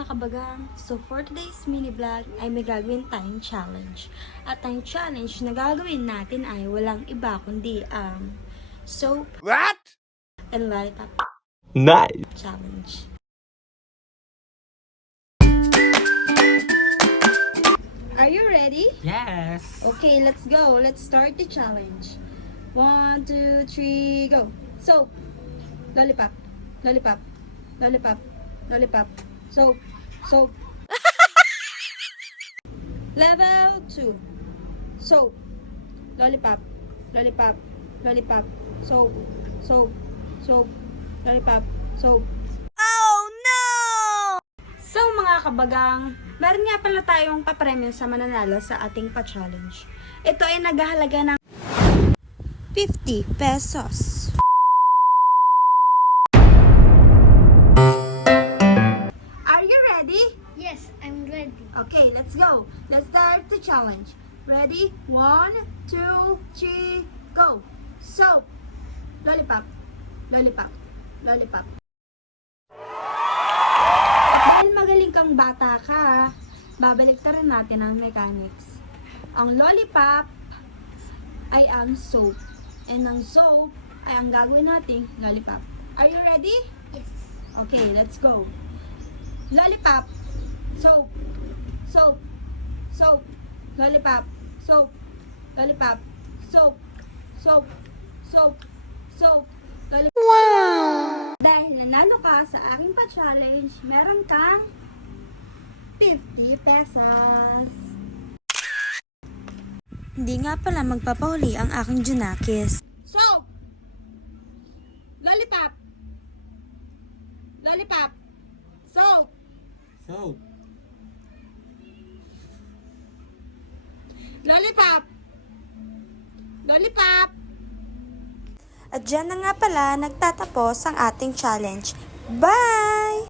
mga kabagang, so for today's mini vlog ay may gagawin tayong challenge. At ang challenge na gagawin natin ay walang iba kundi ang soap What? and lollipop Nice. challenge. Are you ready? Yes. Okay, let's go. Let's start the challenge. 1, 2, 3, go. Soap, lollipop, lollipop, lollipop, lollipop, soap, soap. Level 2. Soap, lollipop, lollipop, lollipop, soap, soap, soap, lollipop, soap. Oh no! So mga kabagang, meron nga pala tayong papremyo sa mananalo sa ating pa-challenge. Ito ay naghahalaga ng 50 pesos. Are you ready? Yes, I'm ready. Okay, let's go. Let's start the challenge. Ready? 1, 2, 3, go. Soap, lollipop, lollipop, lollipop. Dahil magaling kang bata ka, babalik rin natin ang mechanics. Ang lollipop ay ang soap. And ang soap ay ang gagawin nating lollipop. Are you ready? Yes. Okay, let's go. Lollipop, soap, soap, soap, lollipop, soap, lollipop, soap, soap, soap, soap, lollipop. Wow! Dahil nanalo ka sa aking pa-challenge, meron kang 50 pesos. Hindi nga pala magpapahuli ang aking Junakis. Soap, lollipop, lollipop, soap, So, lollipop, lollipop. At dyan na nga pala nagtatapos ang ating challenge. Bye!